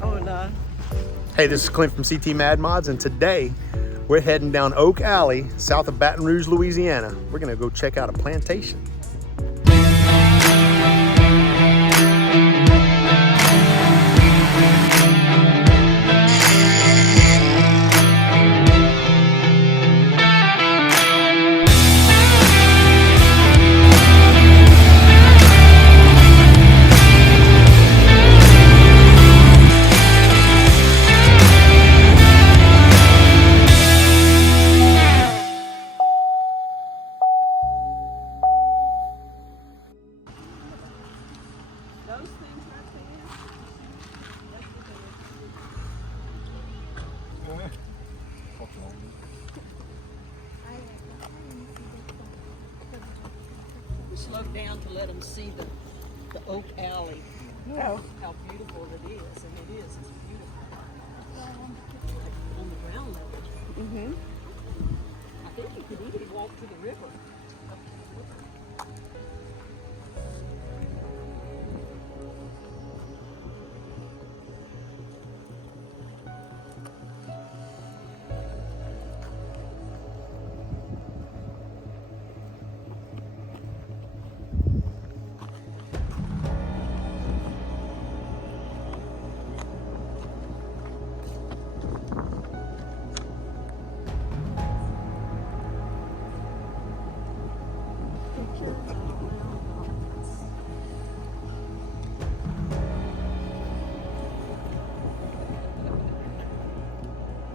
Hola. Hey, this is Clint from CT Mad Mods, and today we're heading down Oak Alley, south of Baton Rouge, Louisiana. We're gonna go check out a plantation. Those things right there. We slowed down to let them see the Oak Alley. Oh. How beautiful it is, and it is. It's beautiful. Like on the ground level. Mm-hmm. I think you could even walk to the river.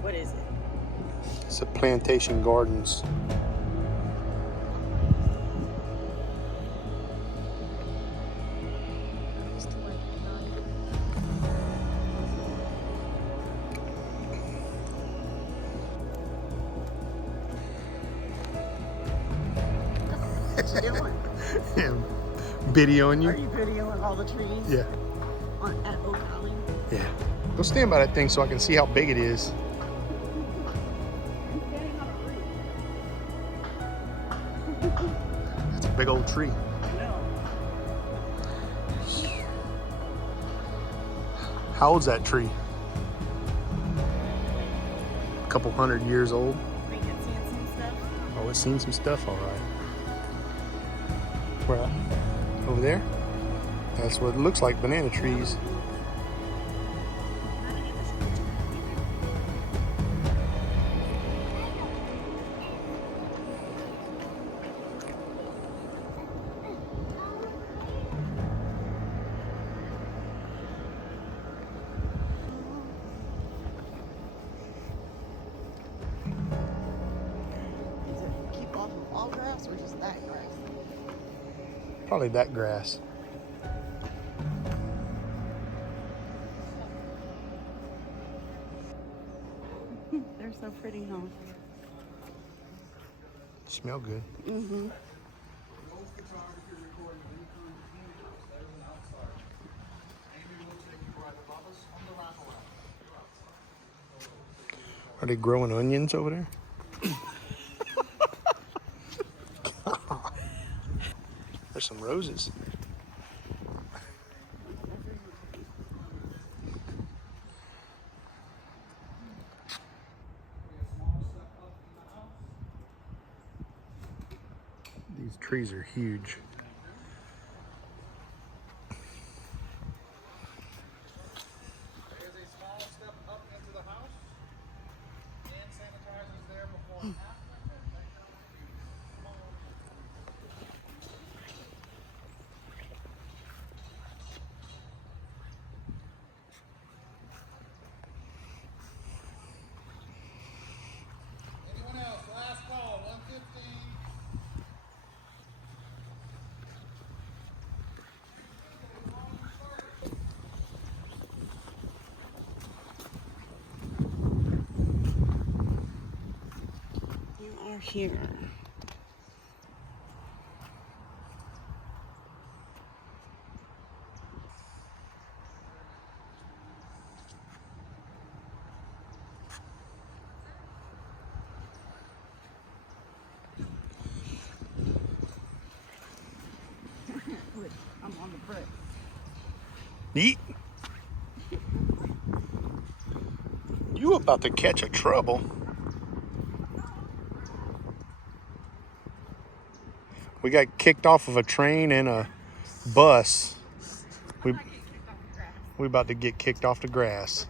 What is it? It's a plantation gardens. What you doing? Videoing you? Are you videoing all the trees? Yeah. At Oak Alley? Yeah. Go stand by that thing so I can see how big it is. That's a big old tree. How old's that tree? A couple 100 years old. Think it's seen some stuff? Oh, it's seen some stuff, all right. Where? Over there? That's what it looks like, banana trees. Does it keep off of all grass or just that grass? Probably that grass. They're so pretty, huh? Smell good. Mm-hmm. Are they growing onions over there? There's some roses. These trees are huge. There is a small step up into the house. Hand sanitizers there before and after. Anyone else? Last call, 115. You are here. I'm on the brick. Neat. About to catch a trouble. We got kicked off of a train and a bus. We about to get kicked off the grass.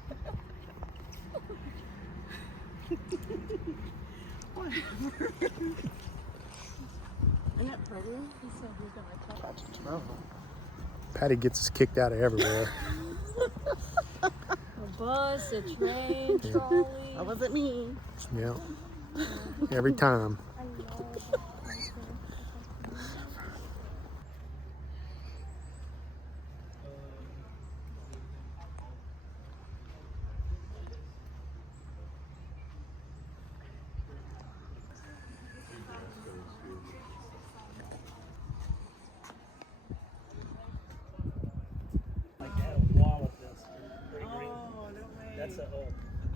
Patty gets us kicked out of everywhere. A bus, a train, trolley. That wasn't me. Yeah. Every time. Like that, a wall of this. Pretty green. Oh, no way. That's a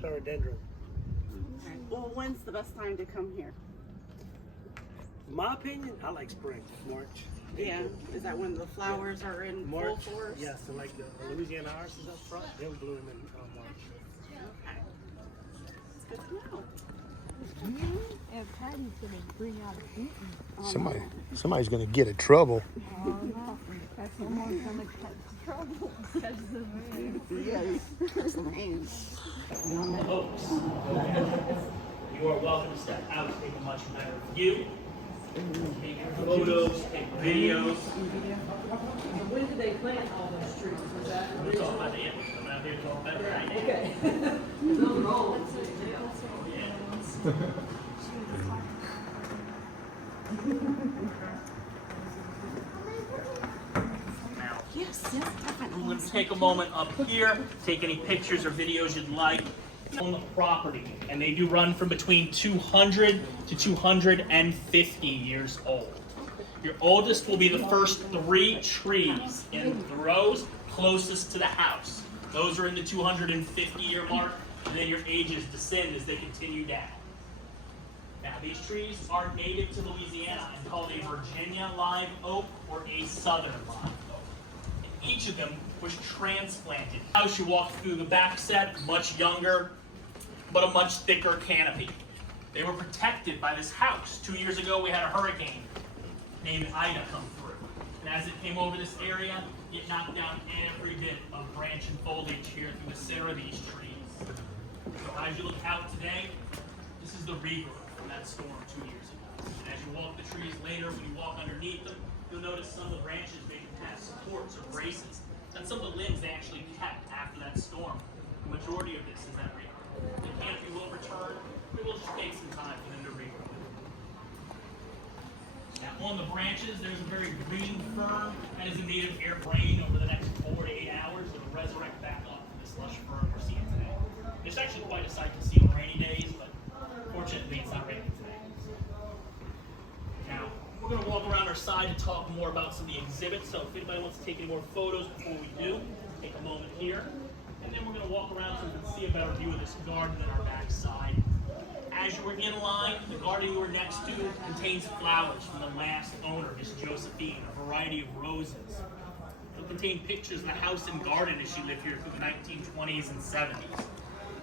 chlorhodendron. Well, when's the best time to come here? In my opinion, I like spring, March. Yeah. Is that when the flowers are in full March. force? Yeah, so like the Louisiana iris is up front, they'll bloom in March. Okay. It's good to know. And Patty's gonna bring out a beaten. Somebody's gonna get in trouble. Oh, no. Someone's gonna catch trouble. Catch the man. There's some hands. Folks, you are welcome to step out, take a much better view, take photos, take videos. When did they plant all those trees? Was that We'll talk about the animals coming out here to talk better right now. okay? Those are old. Now, Yes, definitely. I'm going to take a moment up here, take any pictures or videos you'd like on the property. And they do run from between 200 to 250 years old. Your oldest will be the first 3 trees in the rows closest to the house. Those are in the 250-year mark, and then your ages descend as they continue down. Now, these trees are native to Louisiana and called a Virginia live oak or a southern live oak. And each of them was transplanted. House, you walk through the back set, much younger, but a much thicker canopy. They were protected by this house. 2 years ago, we had a hurricane named Ida come through. And as it came over this area, it knocked down every bit of branch and foliage here through the center of these trees. So as you look out today, this is the regrowth from that storm 2 years ago. And as you walk the trees later, when you walk underneath them, you'll notice some of the branches they have supports or braces. And some of the limbs they actually kept after that storm. The majority of this is that regrowth. The canopy will return, but it will just take some time for them to regrow. Now, on the branches, there's a very green fern that is in native air brain over the next 4 to 8 hours. It'll resurrect back up to this lush fern we're seeing today. It's actually quite a sight to see on rainy days, but fortunately it's not raining today. Now, we're going to walk around our side to talk more about some of the exhibits. So if anybody wants to take any more photos before we do, take a moment here. And then we're going to walk around so we can see a better view of this garden in our back side. As you were in line, the garden you were next to contains flowers from the last owner, Miss Josephine, a variety of roses. It'll contain pictures of the house and garden as she lived here through the 1920s and 70s.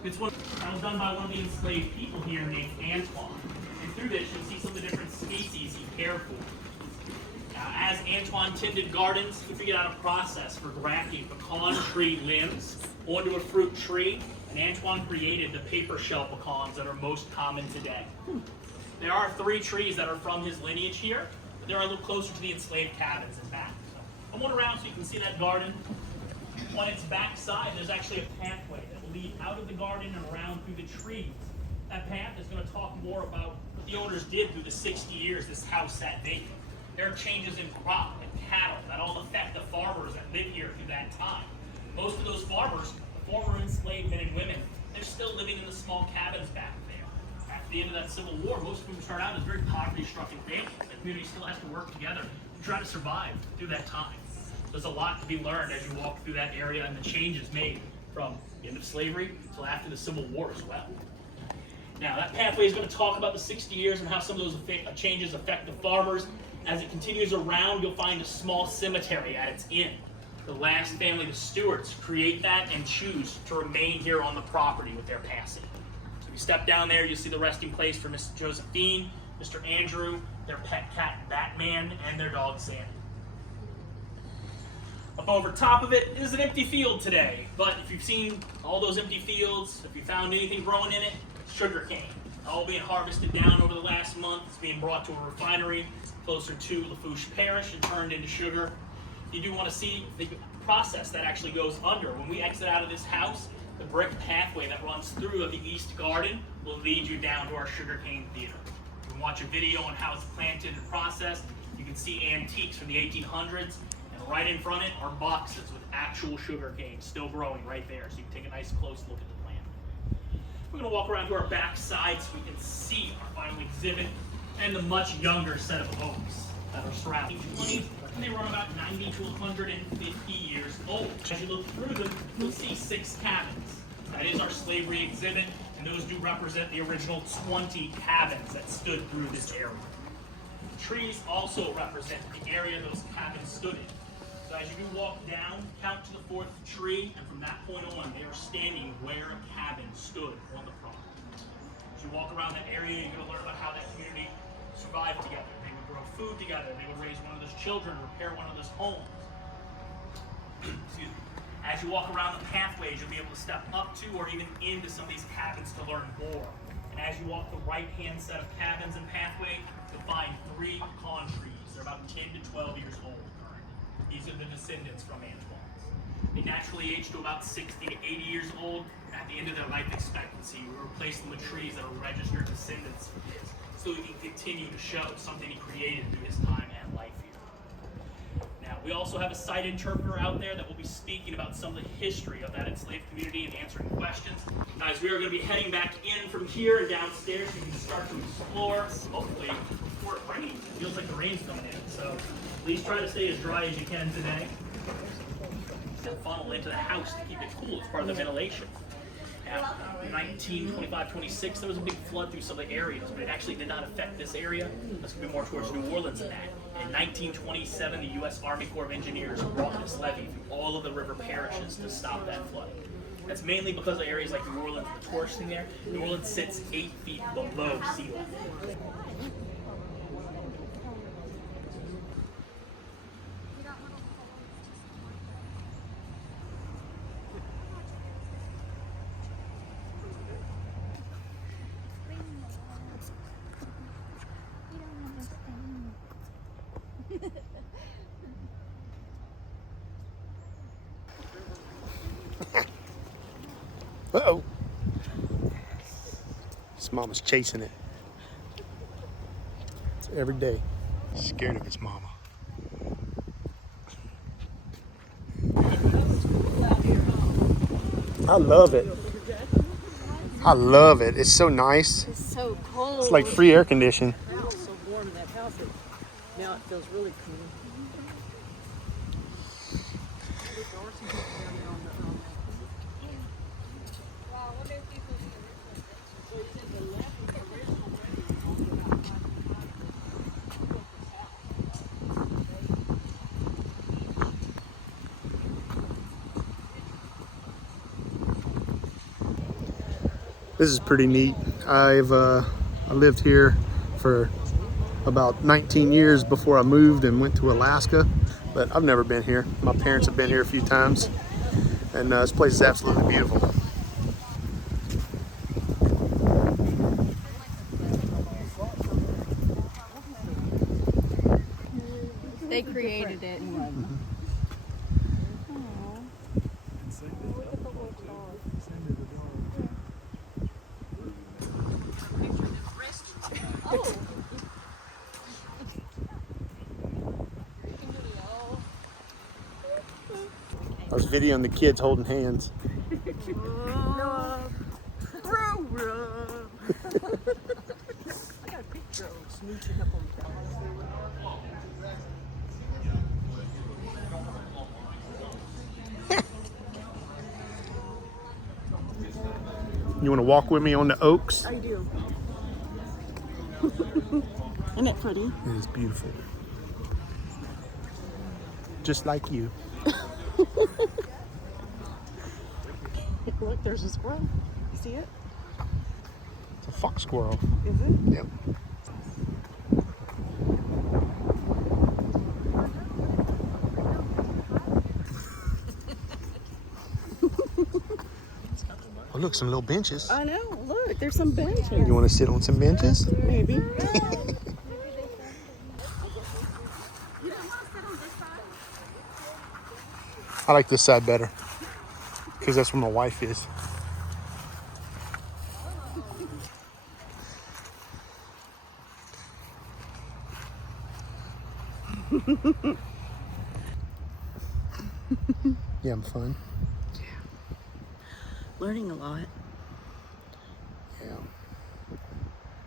It's one that was done by one of the enslaved people here named Antoine. And through this, you'll see some of the different species he cared for. Now, as Antoine tended gardens, he figured out a process for grafting pecan tree limbs onto a fruit tree. And Antoine created the paper shell pecans that are most common today. There are 3 trees that are from his lineage here, but they're a little closer to the enslaved cabins and back. So come on around so you can see that garden. On its back side, there's actually a pathway that will lead out of the garden and around through the trees. That path is going to talk more about what the owners did through the 60 years this house sat vacant. There are changes in crop and cattle that all affect the farmers that live here through that time. Most of those farmers, former enslaved men and women, they're still living in the small cabins back there. After the end of that Civil War, most of them start out as very poverty-stricken families. The community still has to work together to try to survive through that time. There's a lot to be learned as you walk through that area and the changes made from the end of slavery until after the Civil War as well. Now, that pathway is going to talk about the 60 years and how some of those changes affect the farmers. As it continues around, you'll find a small cemetery at its end. The last family, the Stewarts, create that and choose to remain here on the property with their passing. You step down there, you'll see the resting place for Miss Josephine, Mr. Andrew, their pet cat Batman, and their dog Sandy. Up over top of it is an empty field today, but if you've seen all those empty fields, if you found anything growing in it, it's sugar cane. All being harvested down over the last month. It's being brought to a refinery closer to Lafourche Parish and turned into sugar. You do want to see the process that actually goes under. When we exit out of this house, the brick pathway that runs through of the east garden will lead you down to our sugarcane theater. You can watch a video on how it's planted and processed. You can see antiques from the 1800s. And right in front of it are boxes with actual sugar cane still growing right there. So you can take a nice close look at the plant. We're going to walk around to our back side so we can see our final exhibit and the much younger set of oaks that are surrounding. And they run about 90 to 150 years old. As you look through them, you'll see 6 cabins. That is our slavery exhibit, and those do represent the original 20 cabins that stood through this area. The trees also represent the area those cabins stood in. So as you do walk down, count to the 4th tree, and from that point on, they are standing where a cabin stood on the property. As you walk around that area, you're going to learn about how that community survived together. They would grow food together, they would raise one of those children, repair one of those homes. Excuse me. As you walk around the pathways, you'll be able to step up to or even into some of these cabins to learn more. And as you walk the right-hand set of cabins and pathway, you'll find 3 pecan trees. They're about 10 to 12 years old currently. These are the descendants from Antoine's. They naturally age to about 60 to 80 years old. At the end of their life expectancy, we replace them with trees that are registered descendants of his, so he can continue to show something he created through his time and life here. Now, we also have a sight interpreter out there that will be speaking about some of the history of that enslaved community and answering questions. Guys, we are going to be heading back in from here and downstairs. You can start to explore, hopefully, before it rains. It feels like the rain's coming in, so please try to stay as dry as you can today. Funnel into the house to keep it cool. It's part of the ventilation. Now, in 1925-26, there was a big flood through some of the areas, but it actually did not affect this area. This would be more towards New Orleans than that. In 1927, the U.S. Army Corps of Engineers brought this levee through all of the river parishes to stop that flood. That's mainly because of areas like New Orleans and the tourist thing there. New Orleans sits 8 feet below sea level. Uh-oh. His mama's chasing it. It's every day. Scared of his mama. I love it. I love it. It's so nice. It's so cold. It's like free air conditioning. Now it's so warm in that house. Now it feels really cool. This is pretty neat. I lived here for about 19 years before I moved and went to Alaska, but I've never been here. My parents have been here a few times, and this place is absolutely beautiful. They created it. I was videoing the kids holding hands. You want to walk with me on the oaks? I do. Isn't it pretty? It is beautiful. Just like you. Look, there's a squirrel. You see it? fox squirrel. Is it? Yep. Oh, look, some little benches. I know. Look, there's some benches. You want to sit on some benches? Maybe. You don't want to sit on this side? I like this side better because that's where my wife is. Yeah, I'm fun. Learning a lot. Yeah.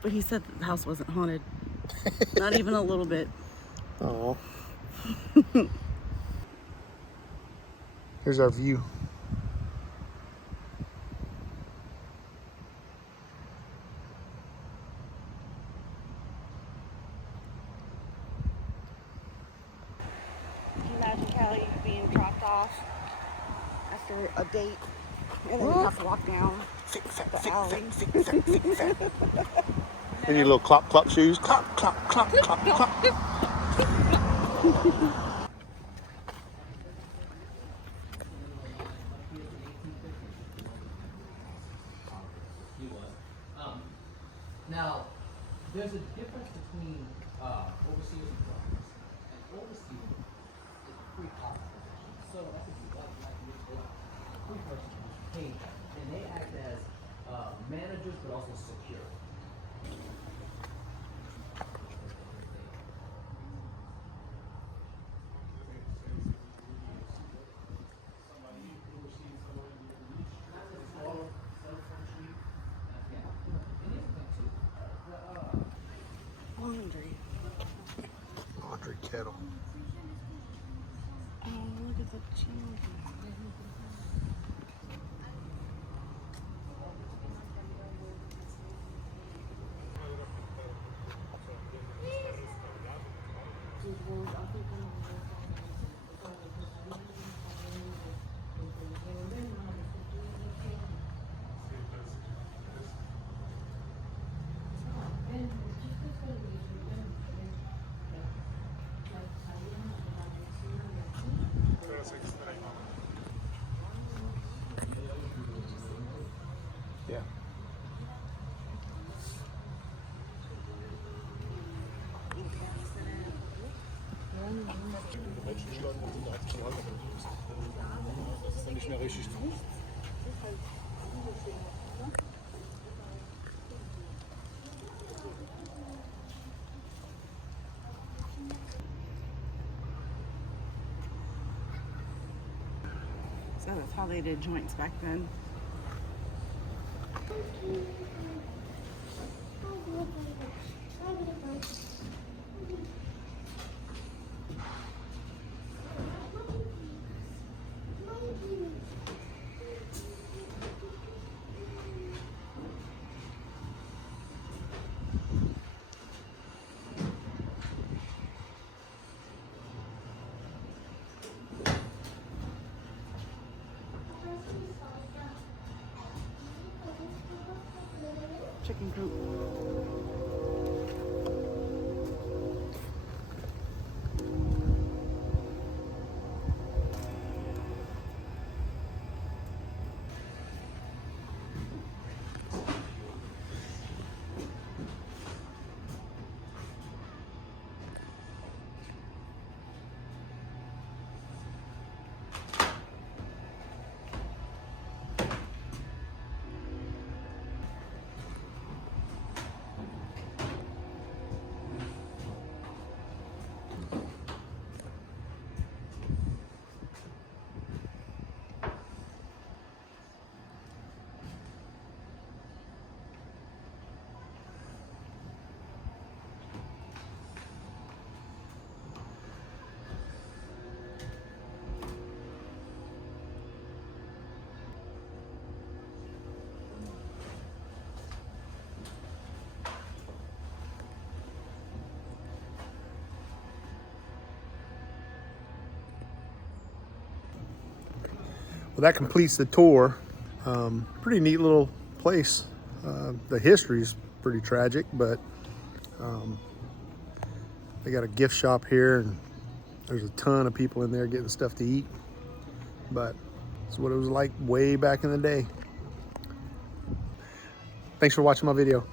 But he said that the house wasn't haunted. Not even a little bit. Oh. Here's our view. Can you imagine Callie being dropped off after a date and then you have to walk down the alley? And your little clop clop shoes. Clop clop clop clop clop. Now, there's a difference between overseers and brothers. An overseer is a free position. So that's a free person who's paid, and they act as managers, but also secure. Laundry. Laundry kettle. Oh, look at the children. Yeah. So that's how they did joints back then. Chicken coop. Well, that completes the tour. Pretty neat little place. The history's pretty tragic, but they got a gift shop here, and there's a ton of people in there getting stuff to eat. But it's what it was like way back in the day. Thanks for watching my video.